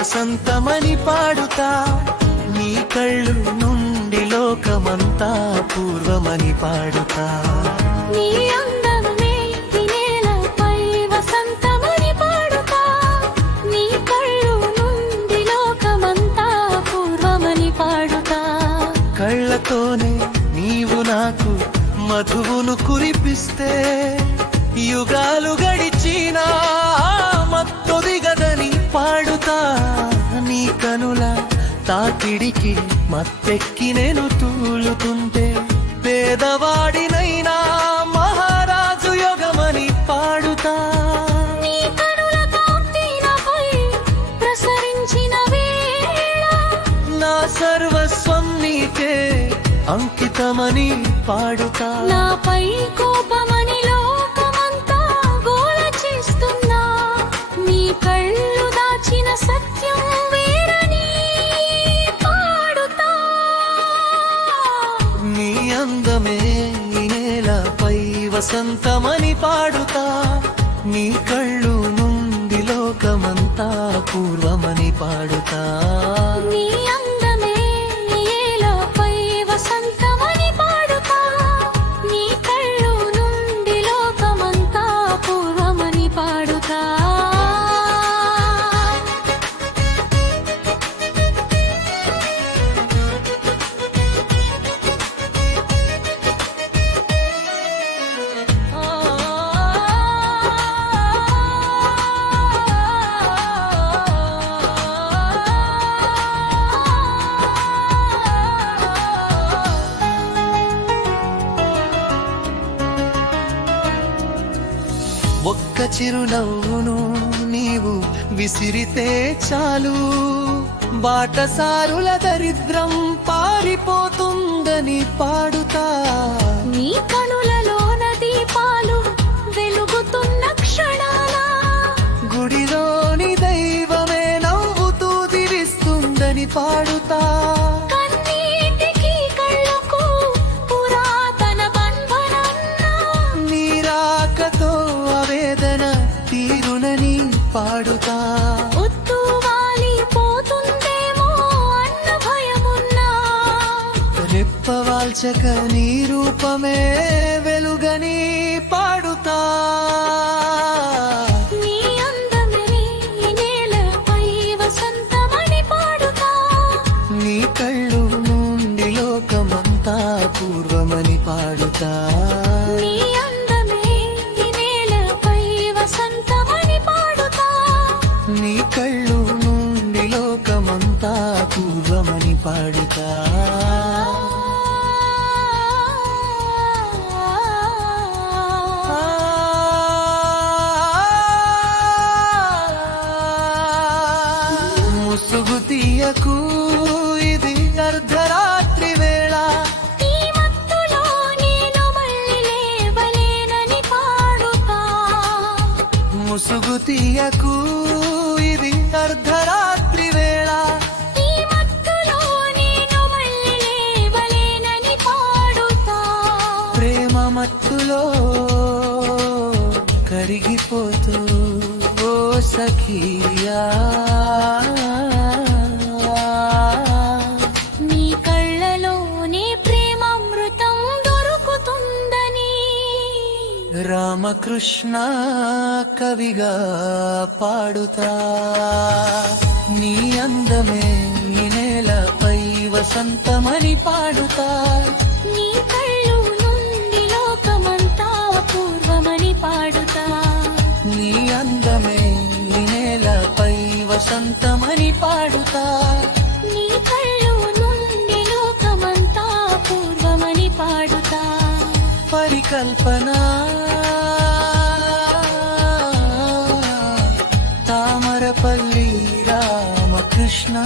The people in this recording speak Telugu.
వసంతమని పాడుతా. నీ కళ్ళు నుండి లోకమంతా పూర్వమని పాడుతా. నీ అందమే నేలపై వసంతమని పాడుతా. నీ కళ్ళు నుండి లోకమంతా పూర్వమని పాడుతా. కళ్ళతోనే నీవు నాకు మధువును కురిపిస్తే యుగాలు గడిచినా. పాడుతా నీ కనుల తాకిడికి మత్తెక్కి నేను తూలుతుంటే పేదవాడినైనా మహారాజు యోగమని పాడుతా. నీ సర్వస్వం నీకే అంకితమని పాడుతా. నాపై కోపమని లోకమంతా గోల చేస్తున్నా. నీ కళ్ళు వసంతమని పాడుతా. నీ కళ్ళు నుండి లోకమంతా పూర్వమని పాడుతా. చిరునవ్వును నీవు విసిరితే చాలు. బాటసారుల దరిద్రం పారిపోతుందని పాడుతా. నీ కనులలోన దీపాలు వెలుగుతున్న క్షణాల గుడిలోని దైవమే నవ్వుతూ దివిస్తుందని పాడుతా. పాడుతా. ఉత్తు వాలిపోతుందేమో అన్న భయమున్నా. రెప్పవాల్చక నీ రూపమే వెలుగని పాడుతా ముసుగు తీయకు. ఇది అర్ధరాత్రి వేళ. ముసుగు తీయకు. ఇది అర్ధరాత్రి వేళ. ప్రేమ మత్తులో కరిగిపోతూ ఓ సఖియా. రామకృష్ణ కవిగా పాడుతా. నీ అందమే ఈ నేలపై వసంతమని పాడుతా. నీ కళ్ళు నుండి లోకమంతా పూర్వమని పాడుతా. నీ అందమే ఈ నేలపై వసంతమని పాడుతా. నీ కళ్ళు నుండి లోకమంతా పూర్వమని పాడుతా. పరికల్పన? తామరపల్లి రామకృష్ణ